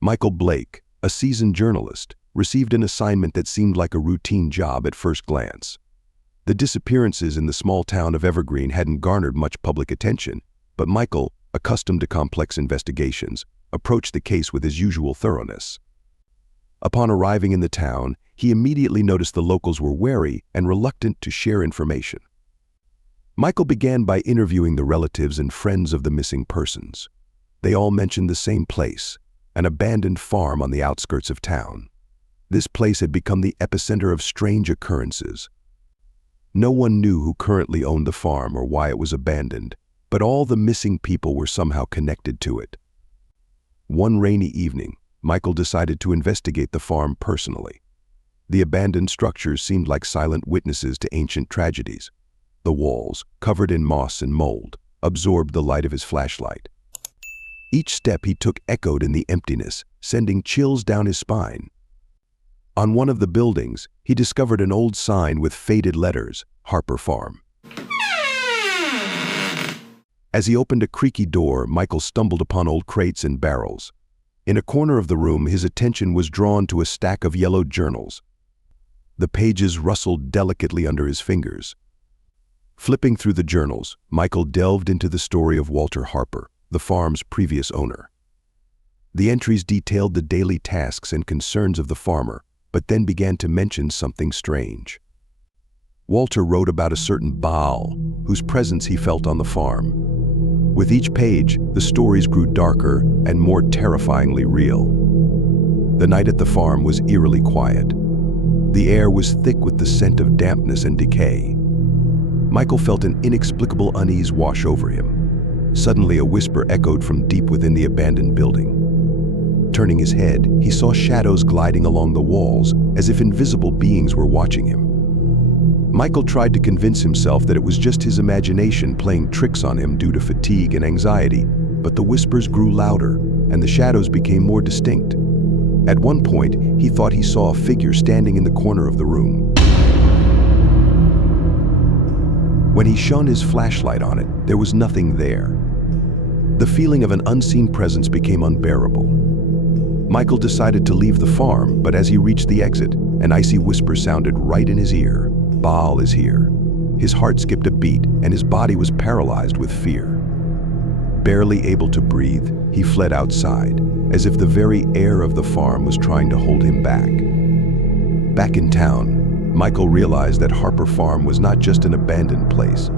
Michael Blake, a seasoned journalist, received an assignment that seemed like a routine job at first glance. The disappearances in the small town of Evergreen hadn't garnered much public attention, but Michael, accustomed to complex investigations, approached the case with his usual thoroughness. Upon arriving in the town, he immediately noticed the locals were wary and reluctant to share information. Michael began by interviewing the relatives and friends of the missing persons. They all mentioned the same place, an abandoned farm on the outskirts of town. This place had become the epicenter of strange occurrences. No one knew who currently owned the farm or why it was abandoned, but all the missing people were somehow connected to it. One rainy evening, Michael decided to investigate the farm personally. The abandoned structures seemed like silent witnesses to ancient tragedies. The walls, covered in moss and mold, absorbed the light of his flashlight. Each step he took echoed in the emptiness, sending chills down his spine. On one of the buildings, he discovered an old sign with faded letters, Harper Farm. As he opened a creaky door, Michael stumbled upon old crates and barrels. In a corner of the room, his attention was drawn to a stack of yellowed journals. The pages rustled delicately under his fingers. Flipping through the journals, Michael delved into the story of Walter Harper, the farm's previous owner. The entries detailed the daily tasks and concerns of the farmer, but then began to mention something strange. Walter wrote about a certain Baal, whose presence he felt on the farm. With each page, the stories grew darker and more terrifyingly real. The night at the farm was eerily quiet. The air was thick with the scent of dampness and decay. Michael felt an inexplicable unease wash over him. Suddenly, a whisper echoed from deep within the abandoned building. Turning his head, he saw shadows gliding along the walls, as if invisible beings were watching him. Michael tried to convince himself that it was just his imagination playing tricks on him due to fatigue and anxiety, but the whispers grew louder, and the shadows became more distinct. At one point, he thought he saw a figure standing in the corner of the room. When he shone his flashlight on it, there was nothing there. The feeling of an unseen presence became unbearable. Michael decided to leave the farm, but as he reached the exit, an icy whisper sounded right in his ear. Baal is here. His heart skipped a beat, and his body was paralyzed with fear. Barely able to breathe, he fled outside, as if the very air of the farm was trying to hold him back. Back in town, Michael realized that Harper Farm was not just an abandoned place.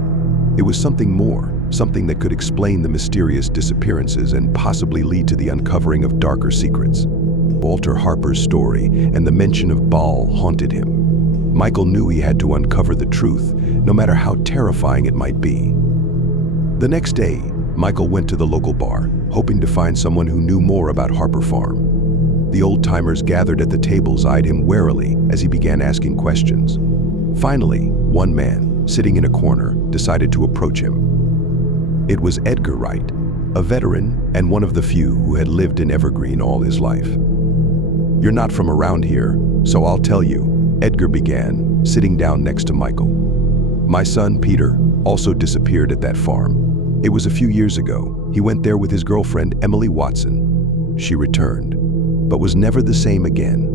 It was something more, something that could explain the mysterious disappearances and possibly lead to the uncovering of darker secrets. Walter Harper's story and the mention of Baal haunted him. Michael knew he had to uncover the truth, no matter how terrifying it might be. The next day, Michael went to the local bar, hoping to find someone who knew more about Harper Farm. The old-timers gathered at the tables eyed him warily as he began asking questions. Finally, one man, sitting in a corner, decided to approach him. It was Edgar Wright, a veteran and one of the few who had lived in Evergreen all his life. "You're not from around here, so I'll tell you," Edgar began, sitting down next to Michael. "My son, Peter, also disappeared at that farm. It was a few years ago. He went there with his girlfriend, Emily Watson. She returned, but was never the same again."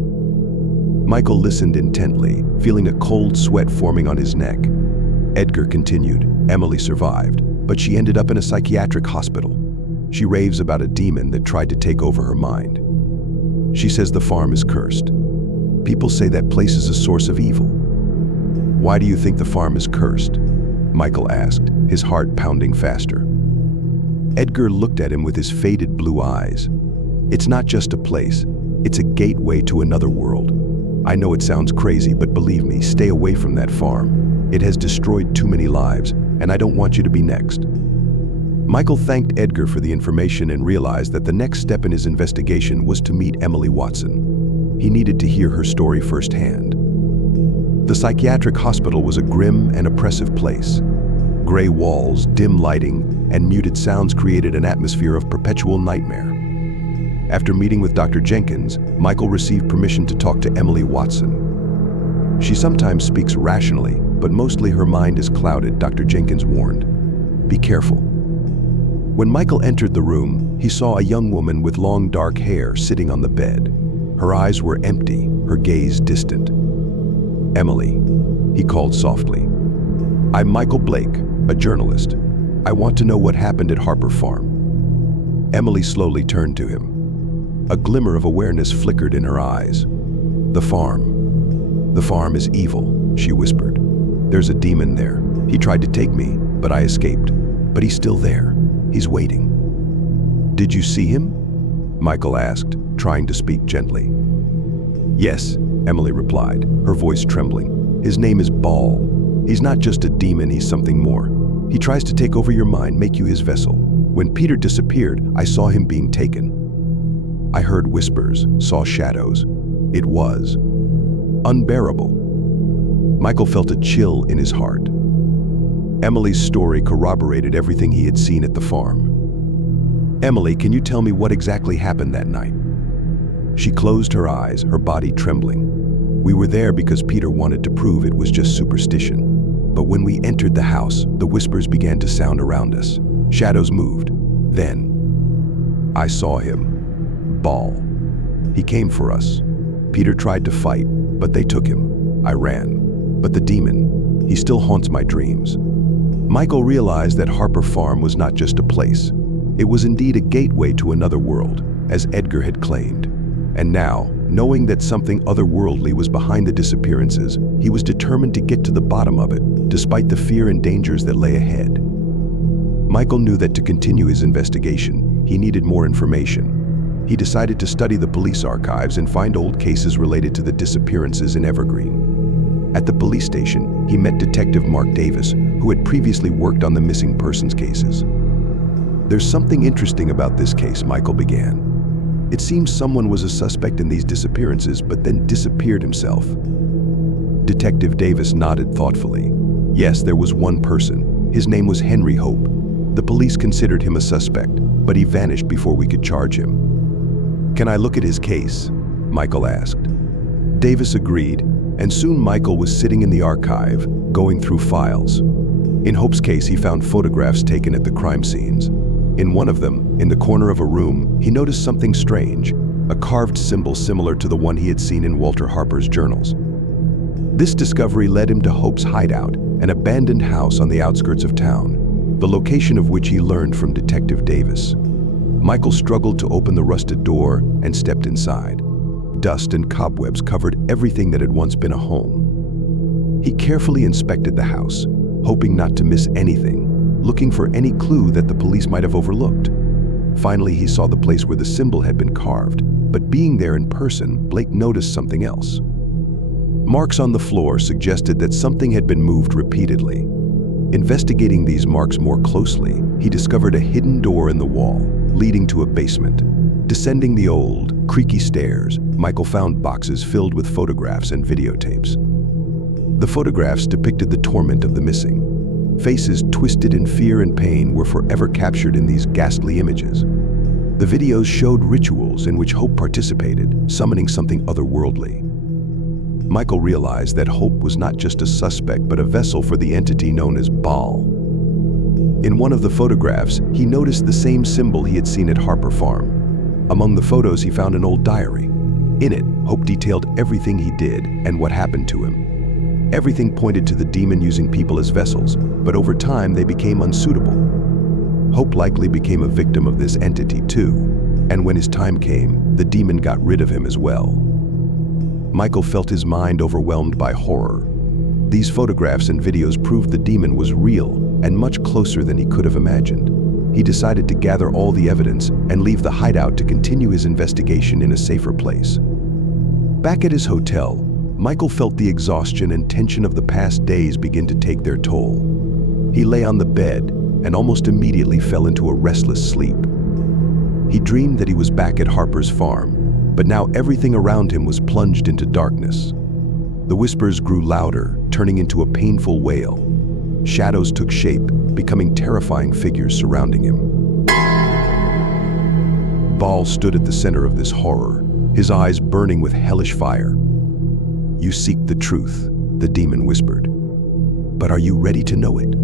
Michael listened intently, feeling a cold sweat forming on his neck. Edgar continued, "Emily survived, but she ended up in a psychiatric hospital. She raves about a demon that tried to take over her mind. She says the farm is cursed. People say that place is a source of evil." "Why do you think the farm is cursed?" Michael asked, his heart pounding faster. Edgar looked at him with his faded blue eyes. "It's not just a place, it's a gateway to another world. I know it sounds crazy, but believe me, stay away from that farm. It has destroyed too many lives, and I don't want you to be next." Michael thanked Edgar for the information and realized that the next step in his investigation was to meet Emily Watson. He needed to hear her story firsthand. The psychiatric hospital was a grim and oppressive place. Gray walls, dim lighting, and muted sounds created an atmosphere of perpetual nightmare. After meeting with Dr. Jenkins, Michael received permission to talk to Emily Watson. "She sometimes speaks rationally, but mostly her mind is clouded," Dr. Jenkins warned. "Be careful." When Michael entered the room, he saw a young woman with long dark hair sitting on the bed. Her eyes were empty, her gaze distant. "Emily," he called softly. "I'm Michael Blake, a journalist. I want to know what happened at Harper Farm." Emily slowly turned to him. A glimmer of awareness flickered in her eyes. "The farm. The farm is evil," she whispered. "There's a demon there. He tried to take me, but I escaped. But he's still there. He's waiting." "Did you see him?" Michael asked, trying to speak gently. "Yes," Emily replied, her voice trembling. "His name is Baal. He's not just a demon, he's something more. He tries to take over your mind, make you his vessel. When Peter disappeared, I saw him being taken. I heard whispers, saw shadows. It was unbearable." Michael felt a chill in his heart. Emily's story corroborated everything he had seen at the farm. "Emily, can you tell me what exactly happened that night?" She closed her eyes, her body trembling. "We were there because Peter wanted to prove it was just superstition. But when we entered the house, the whispers began to sound around us. Shadows moved. Then I saw him. Baal. He came for us. Peter tried to fight, but they took him. I ran. But the demon, he still haunts my dreams." Michael realized that Harper Farm was not just a place. It was indeed a gateway to another world, as Edgar had claimed. And now, knowing that something otherworldly was behind the disappearances, he was determined to get to the bottom of it, despite the fear and dangers that lay ahead. Michael knew that to continue his investigation, he needed more information. He decided to study the police archives and find old cases related to the disappearances in Evergreen. At the police station, he met Detective Mark Davis, who had previously worked on the missing persons cases. "There's something interesting about this case," Michael began. "It seems someone was a suspect in these disappearances, but then disappeared himself." Detective Davis nodded thoughtfully. "Yes, there was one person. His name was Henry Hope. The police considered him a suspect, but he vanished before we could charge him." "Can I look at his case?" Michael asked. Davis agreed, and soon Michael was sitting in the archive, going through files. In Hope's case, he found photographs taken at the crime scenes. In one of them, in the corner of a room, he noticed something strange, a carved symbol similar to the one he had seen in Walter Harper's journals. This discovery led him to Hope's hideout, an abandoned house on the outskirts of town, the location of which he learned from Detective Davis. Michael struggled to open the rusted door and stepped inside. Dust and cobwebs covered everything that had once been a home. He carefully inspected the house, hoping not to miss anything, looking for any clue that the police might have overlooked. Finally, he saw the place where the symbol had been carved, but being there in person, Blake noticed something else. Marks on the floor suggested that something had been moved repeatedly. Investigating these marks more closely, he discovered a hidden door in the wall, leading to a basement. Descending the old, creaky stairs, Michael found boxes filled with photographs and videotapes. The photographs depicted the torment of the missing. Faces twisted in fear and pain were forever captured in these ghastly images. The videos showed rituals in which Hope participated, summoning something otherworldly. Michael realized that Hope was not just a suspect, but a vessel for the entity known as Baal. In one of the photographs, he noticed the same symbol he had seen at Harper Farm. Among the photos, he found an old diary. In it, Hope detailed everything he did and what happened to him. Everything pointed to the demon using people as vessels, but over time they became unsuitable. Hope likely became a victim of this entity too, and when his time came, the demon got rid of him as well. Michael felt his mind overwhelmed by horror. These photographs and videos proved the demon was real and much closer than he could have imagined. He decided to gather all the evidence and leave the hideout to continue his investigation in a safer place. Back at his hotel, Michael felt the exhaustion and tension of the past days begin to take their toll. He lay on the bed and almost immediately fell into a restless sleep. He dreamed that he was back at Harper's farm, but now everything around him was plunged into darkness. The whispers grew louder, turning into a painful wail. Shadows took shape, becoming terrifying figures surrounding him. Baal stood at the center of this horror, his eyes burning with hellish fire. "You seek the truth," the demon whispered. "But are you ready to know it?"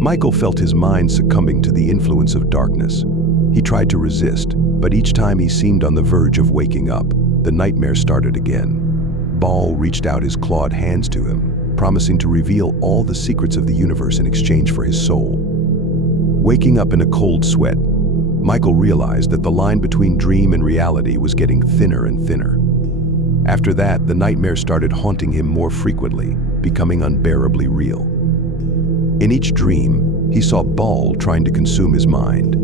Michael felt his mind succumbing to the influence of darkness. He tried to resist, but each time he seemed on the verge of waking up, the nightmare started again. Ball reached out his clawed hands to him, promising to reveal all the secrets of the universe in exchange for his soul. Waking up in a cold sweat, Michael realized that the line between dream and reality was getting thinner and thinner. After that, the nightmare started haunting him more frequently, becoming unbearably real. In each dream, he saw Ball trying to consume his mind.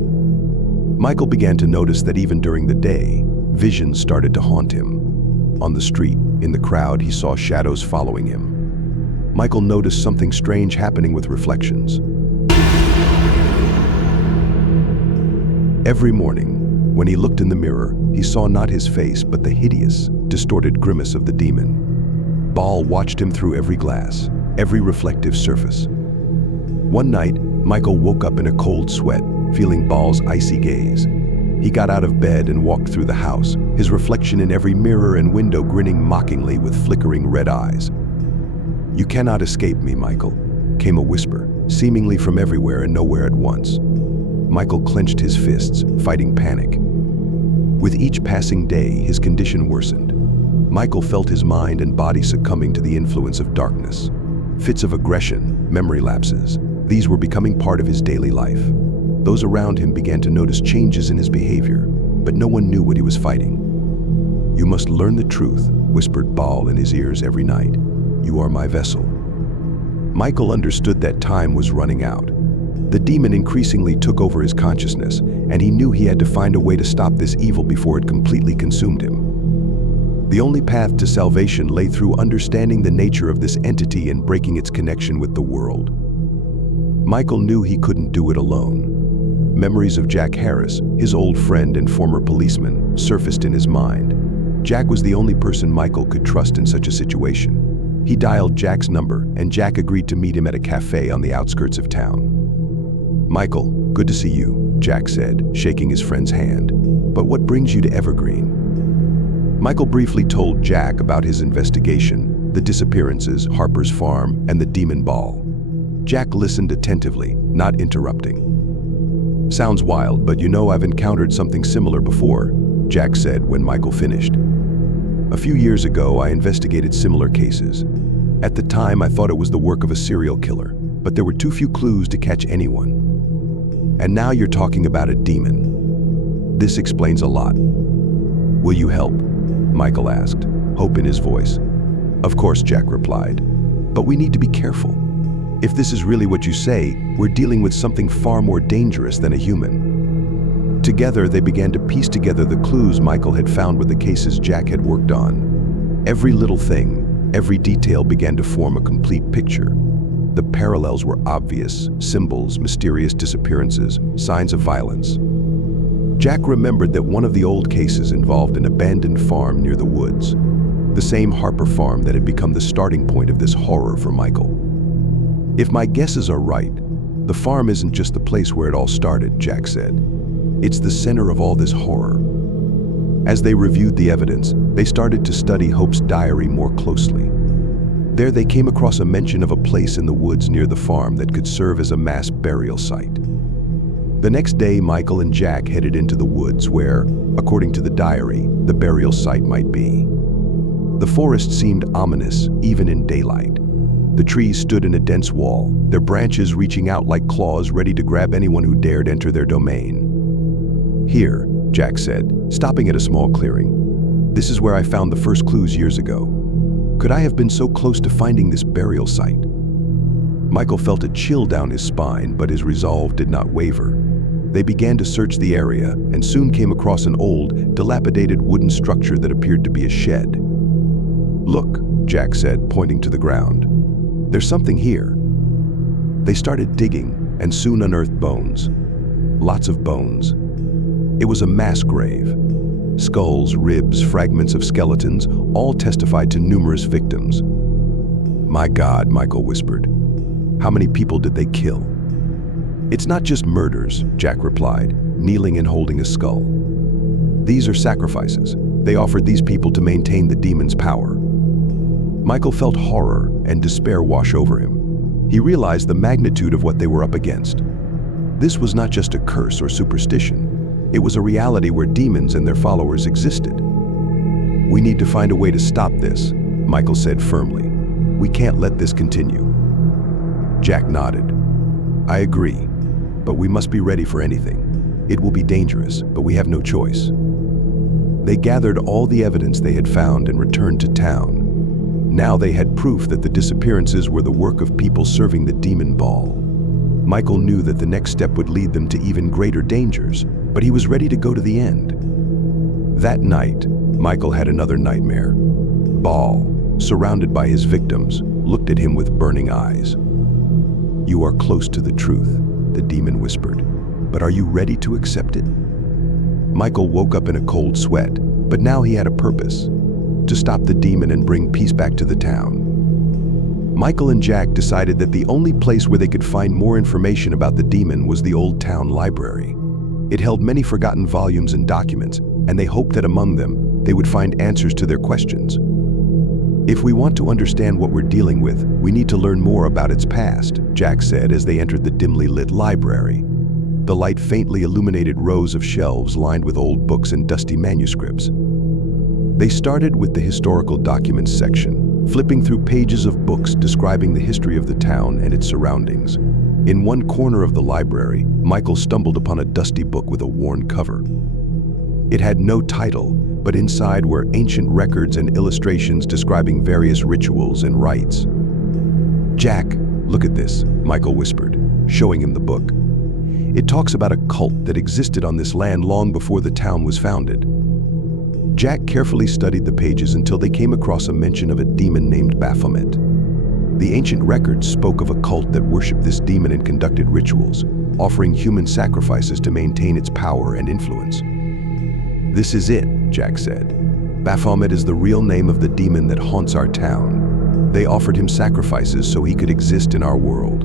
Michael began to notice that even during the day, visions started to haunt him. On the street, in the crowd, he saw shadows following him. Michael noticed something strange happening with reflections. Every morning, when he looked in the mirror, he saw not his face, but the hideous, distorted grimace of the demon. Ball watched him through every glass, every reflective surface. One night, Michael woke up in a cold sweat, feeling Ball's icy gaze. He got out of bed and walked through the house, his reflection in every mirror and window grinning mockingly with flickering red eyes. "You cannot escape me, Michael," came a whisper, seemingly from everywhere and nowhere at once. Michael clenched his fists, fighting panic. With each passing day, his condition worsened. Michael felt his mind and body succumbing to the influence of darkness. Fits of aggression, memory lapses, these were becoming part of his daily life. Those around him began to notice changes in his behavior, but no one knew what he was fighting. "You must learn the truth," whispered Ball in his ears every night. "You are my vessel." Michael understood that time was running out. The demon increasingly took over his consciousness, and he knew he had to find a way to stop this evil before it completely consumed him. The only path to salvation lay through understanding the nature of this entity and breaking its connection with the world. Michael knew he couldn't do it alone. Memories of Jack Harris, his old friend and former policeman, surfaced in his mind. Jack was the only person Michael could trust in such a situation. He dialed Jack's number, and Jack agreed to meet him at a cafe on the outskirts of town. "Michael, good to see you," Jack said, shaking his friend's hand. "But what brings you to Evergreen?" Michael briefly told Jack about his investigation, the disappearances, Harper's farm, and the demon Ball. Jack listened attentively, not interrupting. "Sounds wild, but you know I've encountered something similar before," Jack said when Michael finished. "A few years ago, I investigated similar cases. At the time, I thought it was the work of a serial killer, but there were too few clues to catch anyone. And now you're talking about a demon. This explains a lot. Will you help?" Michael asked, hope in his voice. "Of course," Jack replied. "But we need to be careful. If this is really what you say, we're dealing with something far more dangerous than a human." Together, they began to piece together the clues Michael had found with the cases Jack had worked on. Every little thing, every detail began to form a complete picture. The parallels were obvious: symbols, mysterious disappearances, signs of violence. Jack remembered that one of the old cases involved an abandoned farm near the woods, the same Harper farm that had become the starting point of this horror for Michael. "If my guesses are right, the farm isn't just the place where it all started," Jack said. "It's the center of all this horror." As they reviewed the evidence, they started to study Hope's diary more closely. There they came across a mention of a place in the woods near the farm that could serve as a mass burial site. The next day, Michael and Jack headed into the woods where, according to the diary, the burial site might be. The forest seemed ominous, even in daylight. The trees stood in a dense wall, their branches reaching out like claws ready to grab anyone who dared enter their domain. "Here," Jack said, stopping at a small clearing. "This is where I found the first clues years ago. Could I have been so close to finding this burial site?" Michael felt a chill down his spine, but his resolve did not waver. They began to search the area and soon came across an old, dilapidated wooden structure that appeared to be a shed. "Look," Jack said, pointing to the ground. "There's something here." They started digging and soon unearthed bones. Lots of bones. It was a mass grave. Skulls, ribs, fragments of skeletons, all testified to numerous victims. "My God," Michael whispered. "How many people did they kill?" "It's not just murders," Jack replied, kneeling and holding a skull. "These are sacrifices. They offered these people to maintain the demon's power." Michael felt horror and despair wash over him. He realized the magnitude of what they were up against. This was not just a curse or superstition. It was a reality where demons and their followers existed. "We need to find a way to stop this," Michael said firmly. "We can't let this continue." Jack nodded. "I agree, but we must be ready for anything. It will be dangerous, but we have no choice." They gathered all the evidence they had found and returned to town. Now they had proof that the disappearances were the work of people serving the demon ball. Michael knew that the next step would lead them to even greater dangers, but he was ready to go to the end. That night, Michael had another nightmare. Ball, surrounded by his victims, looked at him with burning eyes. "You are close to the truth," the demon whispered, "but are you ready to accept it?" Michael woke up in a cold sweat, but now he had a purpose: to stop the demon and bring peace back to the town. Michael and Jack decided that the only place where they could find more information about the demon was the old town library. It held many forgotten volumes and documents, and they hoped that among them, they would find answers to their questions. "If we want to understand what we're dealing with, we need to learn more about its past," Jack said as they entered the dimly lit library. The light faintly illuminated rows of shelves lined with old books and dusty manuscripts. They started with the historical documents section, flipping through pages of books describing the history of the town and its surroundings. In one corner of the library, Michael stumbled upon a dusty book with a worn cover. It had no title, but inside were ancient records and illustrations describing various rituals and rites. "Jack, look at this," Michael whispered, showing him the book. "It talks about a cult that existed on this land long before the town was founded." Jack carefully studied the pages until they came across a mention of a demon named Baphomet. The ancient records spoke of a cult that worshipped this demon and conducted rituals, offering human sacrifices to maintain its power and influence. "This is it," Jack said. "Baphomet is the real name of the demon that haunts our town. They offered him sacrifices so he could exist in our world."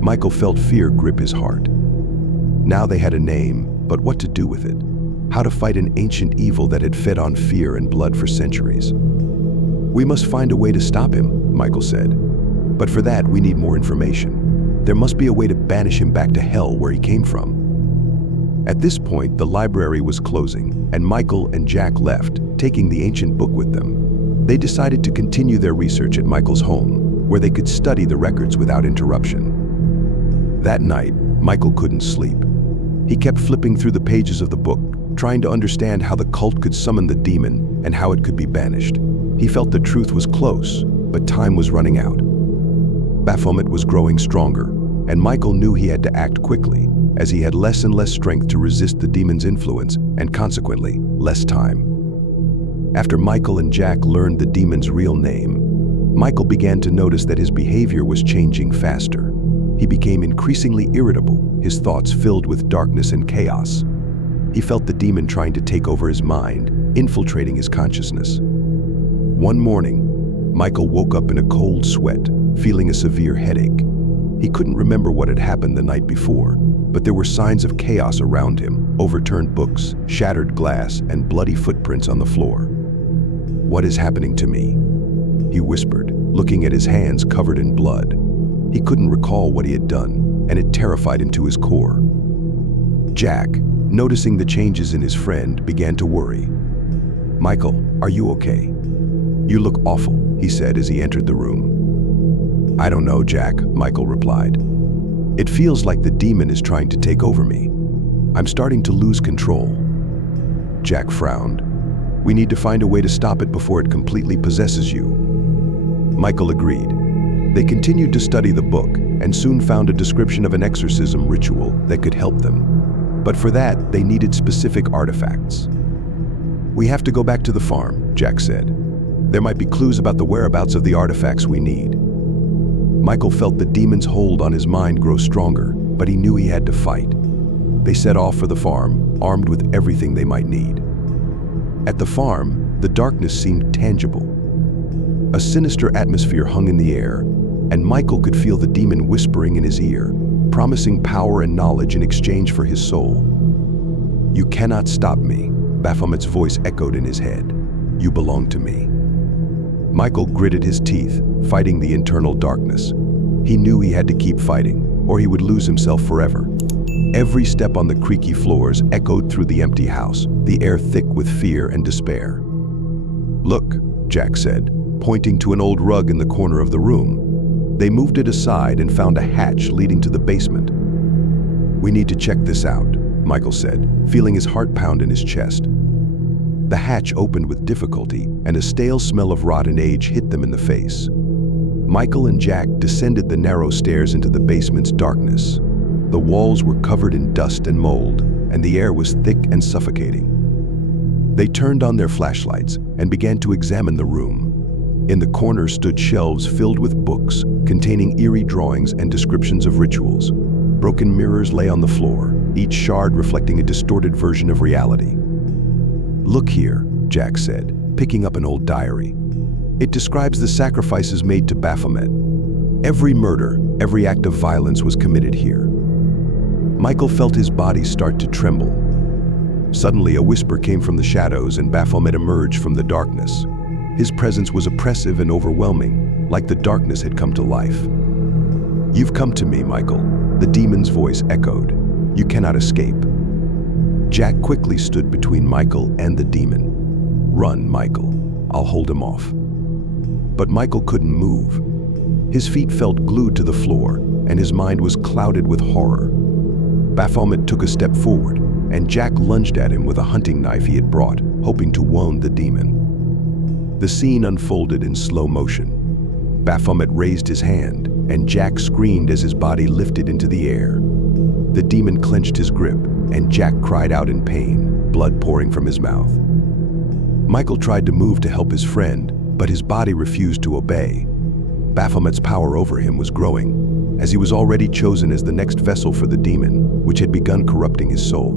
Michael felt fear grip his heart. Now they had a name, but what to do with it? How to fight an ancient evil that had fed on fear and blood for centuries? "We must find a way to stop him," Michael said. "But for that, we need more information. There must be a way to banish him back to hell where he came from." At this point, the library was closing, and Michael and Jack left, taking the ancient book with them. They decided to continue their research at Michael's home, where they could study the records without interruption. That night, Michael couldn't sleep. He kept flipping through the pages of the book, trying to understand how the cult could summon the demon and how it could be banished. He felt the truth was close, but time was running out. Baphomet was growing stronger, and Michael knew he had to act quickly, as he had less and less strength to resist the demon's influence, and consequently, less time. After Michael and Jack learned the demon's real name, Michael began to notice that his behavior was changing faster. He became increasingly irritable, his thoughts filled with darkness and chaos. He felt the demon trying to take over his mind, infiltrating his consciousness. One morning, Michael woke up in a cold sweat, feeling a severe headache. He couldn't remember what had happened the night before, but there were signs of chaos around him: overturned books, shattered glass, and bloody footprints on the floor. "What is happening to me?" he whispered, looking at his hands covered in blood. He couldn't recall what he had done, and it terrified him to his core. Jack, noticing the changes in his friend, began to worry. "Michael, are you okay? You look awful," he said as he entered the room. "I don't know, Jack," Michael replied. "It feels like the demon is trying to take over me. I'm starting to lose control." Jack frowned. "We need to find a way to stop it before it completely possesses you." Michael agreed. They continued to study the book and soon found a description of an exorcism ritual that could help them. But for that, they needed specific artifacts. "We have to go back to the farm," Jack said. "There might be clues about the whereabouts of the artifacts we need." Michael felt the demon's hold on his mind grow stronger, but he knew he had to fight. They set off for the farm, armed with everything they might need. At the farm, the darkness seemed tangible. A sinister atmosphere hung in the air, and Michael could feel the demon whispering in his ear, promising power and knowledge in exchange for his soul. "You cannot stop me," Baphomet's voice echoed in his head. "You belong to me." Michael gritted his teeth, fighting the internal darkness. He knew he had to keep fighting, or he would lose himself forever. Every step on the creaky floors echoed through the empty house, the air thick with fear and despair. "Look," Jack said, pointing to an old rug in the corner of the room. They moved it aside and found a hatch leading to the basement. "We need to check this out," Michael said, feeling his heart pound in his chest. The hatch opened with difficulty, and a stale smell of rotten age hit them in the face. Michael and Jack descended the narrow stairs into the basement's darkness. The walls were covered in dust and mold, and the air was thick and suffocating. They turned on their flashlights and began to examine the room. In the corner stood shelves filled with books containing eerie drawings and descriptions of rituals. Broken mirrors lay on the floor, each shard reflecting a distorted version of reality. "Look here," Jack said, picking up an old diary. "It describes the sacrifices made to Baphomet. Every murder, every act of violence was committed here." Michael felt his body start to tremble. Suddenly, a whisper came from the shadows and Baphomet emerged from the darkness. His presence was oppressive and overwhelming, like the darkness had come to life. "You've come to me, Michael," the demon's voice echoed. "You cannot escape." Jack quickly stood between Michael and the demon. "Run, Michael. I'll hold him off." But Michael couldn't move. His feet felt glued to the floor, and his mind was clouded with horror. Baphomet took a step forward, and Jack lunged at him with a hunting knife he had brought, hoping to wound the demon. The scene unfolded in slow motion. Baphomet raised his hand, and Jack screamed as his body lifted into the air. The demon clenched his grip, and Jack cried out in pain, blood pouring from his mouth. Michael tried to move to help his friend, but his body refused to obey. Baphomet's power over him was growing, as he was already chosen as the next vessel for the demon, which had begun corrupting his soul.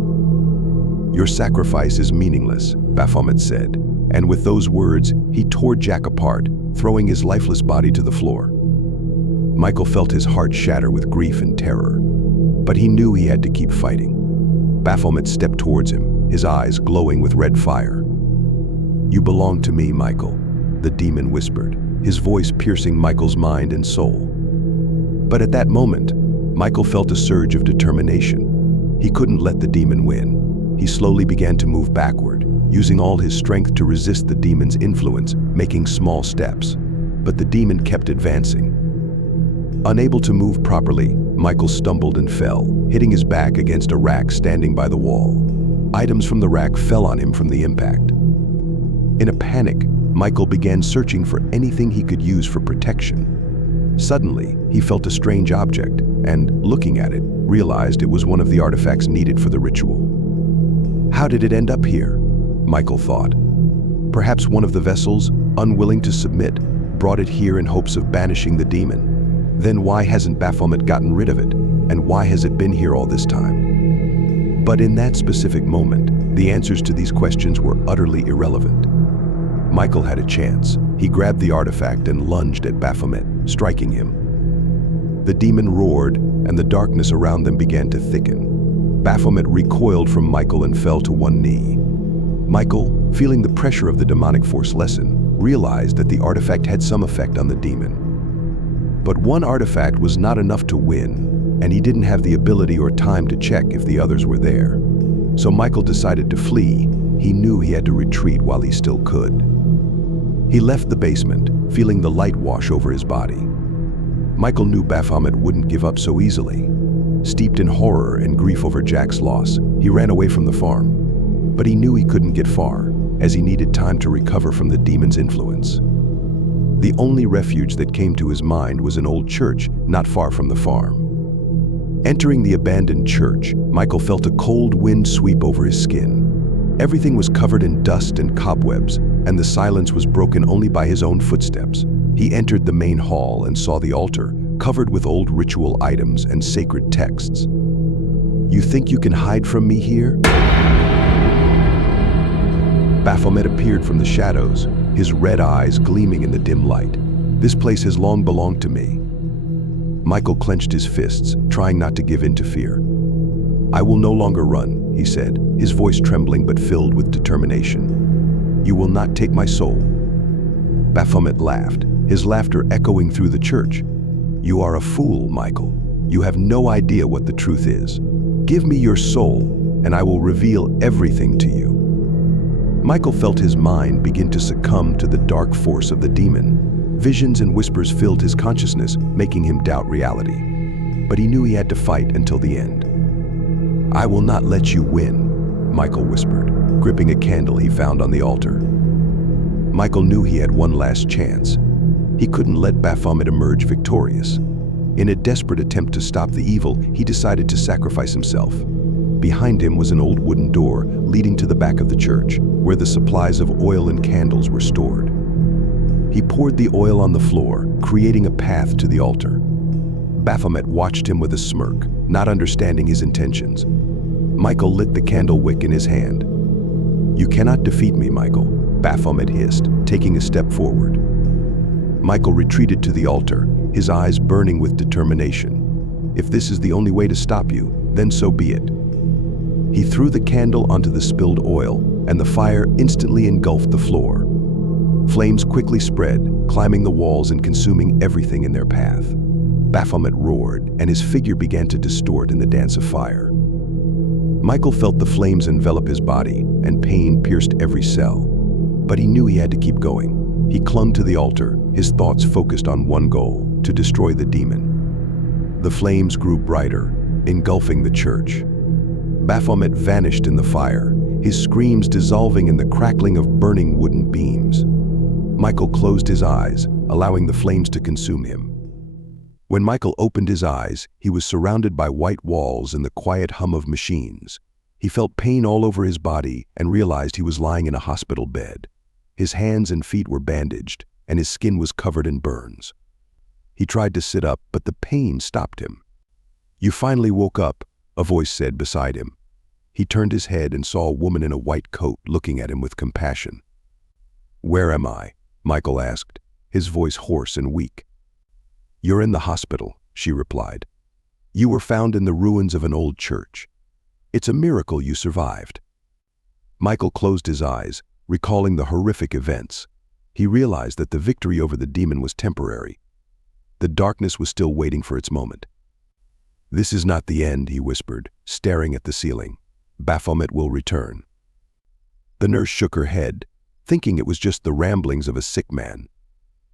"Your sacrifice is meaningless," Baphomet said, and with those words, he tore Jack apart, throwing his lifeless body to the floor. Michael felt his heart shatter with grief and terror, but he knew he had to keep fighting. Baphomet stepped towards him, his eyes glowing with red fire. "You belong to me, Michael," the demon whispered, his voice piercing Michael's mind and soul. But at that moment, Michael felt a surge of determination. He couldn't let the demon win. He slowly began to move backward, using all his strength to resist the demon's influence, making small steps. But the demon kept advancing. Unable to move properly, Michael stumbled and fell, hitting his back against a rack standing by the wall. Items from the rack fell on him from the impact. In a panic, Michael began searching for anything he could use for protection. Suddenly, he felt a strange object and, looking at it, realized it was one of the artifacts needed for the ritual. How did it end up here? Michael thought. Perhaps one of the vessels, unwilling to submit, brought it here in hopes of banishing the demon. Then why hasn't Baphomet gotten rid of it? And why has it been here all this time? But in that specific moment, the answers to these questions were utterly irrelevant. Michael had a chance. He grabbed the artifact and lunged at Baphomet, striking him. The demon roared, and the darkness around them began to thicken. Baphomet recoiled from Michael and fell to one knee. Michael, feeling the pressure of the demonic force lessen, realized that the artifact had some effect on the demon. But one artifact was not enough to win, and he didn't have the ability or time to check if the others were there. So Michael decided to flee. He knew he had to retreat while he still could. He left the basement, feeling the light wash over his body. Michael knew Baphomet wouldn't give up so easily. Steeped in horror and grief over Jack's loss, he ran away from the farm. But he knew he couldn't get far, as he needed time to recover from the demon's influence. The only refuge that came to his mind was an old church not far from the farm. Entering the abandoned church, Michael felt a cold wind sweep over his skin. Everything was covered in dust and cobwebs, and the silence was broken only by his own footsteps. He entered the main hall and saw the altar, covered with old ritual items and sacred texts. "You think you can hide from me here?" Baphomet appeared from the shadows, his red eyes gleaming in the dim light. "This place has long belonged to me." Michael clenched his fists, trying not to give in to fear. "I will no longer run," he said, his voice trembling but filled with determination. "You will not take my soul." Baphomet laughed, his laughter echoing through the church. "You are a fool, Michael. You have no idea what the truth is. Give me your soul, and I will reveal everything to you." Michael felt his mind begin to succumb to the dark force of the demon. Visions and whispers filled his consciousness, making him doubt reality. But he knew he had to fight until the end. "I will not let you win," Michael whispered, gripping a candle he found on the altar. Michael knew he had one last chance. He couldn't let Baphomet emerge victorious. In a desperate attempt to stop the evil, he decided to sacrifice himself. Behind him was an old wooden door leading to the back of the church, where the supplies of oil and candles were stored. He poured the oil on the floor, creating a path to the altar. Baphomet watched him with a smirk, not understanding his intentions. Michael lit the candle wick in his hand. "You cannot defeat me, Michael," Baphomet hissed, taking a step forward. Michael retreated to the altar, his eyes burning with determination. "If this is the only way to stop you, then so be it." He threw the candle onto the spilled oil, and the fire instantly engulfed the floor. Flames quickly spread, climbing the walls and consuming everything in their path. Baphomet roared, and his figure began to distort in the dance of fire. Michael felt the flames envelop his body, and pain pierced every cell. But he knew he had to keep going. He clung to the altar, his thoughts focused on one goal: to destroy the demon. The flames grew brighter, engulfing the church. Baphomet vanished in the fire, his screams dissolving in the crackling of burning wooden beams. Michael closed his eyes, allowing the flames to consume him. When Michael opened his eyes, he was surrounded by white walls and the quiet hum of machines. He felt pain all over his body and realized he was lying in a hospital bed. His hands and feet were bandaged, and his skin was covered in burns. He tried to sit up, but the pain stopped him. "You finally woke up," a voice said beside him. He turned his head and saw a woman in a white coat looking at him with compassion. "Where am I?" Michael asked, his voice hoarse and weak. "You're in the hospital," she replied. "You were found in the ruins of an old church. It's a miracle you survived." Michael closed his eyes, recalling the horrific events. He realized that the victory over the demon was temporary. The darkness was still waiting for its moment. "This is not the end," he whispered, staring at the ceiling. "Baphomet will return." The nurse shook her head, thinking it was just the ramblings of a sick man.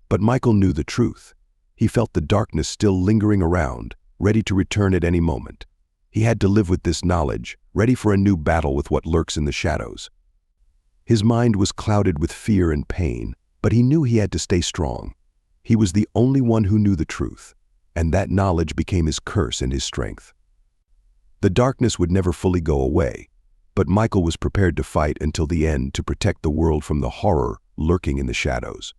But Michael knew the truth. He felt the darkness still lingering around, ready to return at any moment. He had to live with this knowledge, ready for a new battle with what lurks in the shadows. His mind was clouded with fear and pain, but he knew he had to stay strong. He was the only one who knew the truth, and that knowledge became his curse and his strength. The darkness would never fully go away, but Michael was prepared to fight until the end to protect the world from the horror lurking in the shadows.